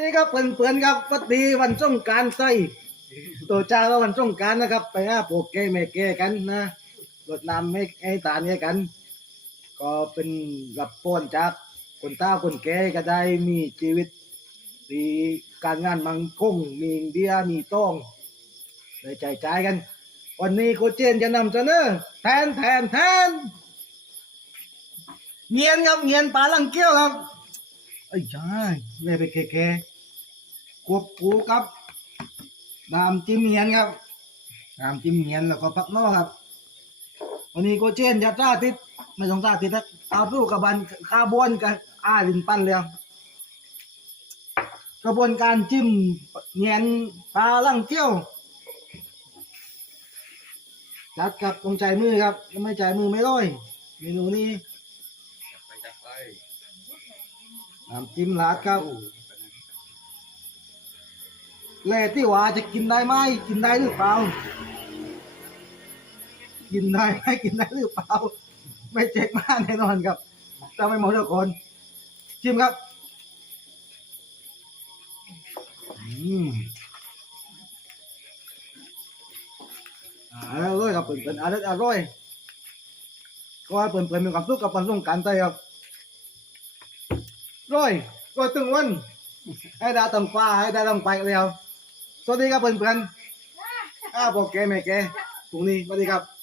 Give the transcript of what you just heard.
ดีครับเพื่อนๆครับสวัสดีวันสงการใส่ตัวจ้าว่าวันสงการนะครับ ไปหาโปกเกแม่เกกันนะรดน้ำไม่ให้ตาเนี่ยกัน ก็เป็นกับป้อนจากคนต้าคนแก่ก็ได้มีชีวิตมีการงานมังคงมีเดียมีต้องได้ใจใจกัน วันนี้โคเจนจะนำเสนอแทนแทนแทนเงียนครับเงียนปลาลังเกี้ยวครับ อ้ใช่แม่ไปแค่ๆควบคูกับน้ำจิ้มเงียนครับน้ำจิ้มเงียนแล้วก็ผักนอกครับ วันนี้โกเจนจะจ้าติดไม่ต้องจ้าติดนะเอาสู้กับบันคาบอนกับอาลินปั้นแล้วกระบวนการจิ้มเงียนปลาลังเกี้ยวจัดกับตรงใจมือครับไม่ใจมือไม่ร้อยเมนูนี้ ไปจับไป น้ำจิ้มลาดครับแล่ที่ว่าจะกินได้ไหมกินได้หรือเปล่า กินได้ไหมกินได้หรือเปล่า ไม่เจ็บมากแน่นอนครับถ้าไม่หมดทุกคนชิมครับอืมอร่อยครับเปิ่นๆอร่อยอร่อยก็ให้เปิ่นๆมีความสุขกับวันสงการไทยครับ ก้อยก้อยตึงวันให้ดาตั้งฟ้าให้ดาตั้งไปแล้วสวัสดีครับเพื่อนๆอ้าบอเคแม่แกตรงนี้สวัสดีครับ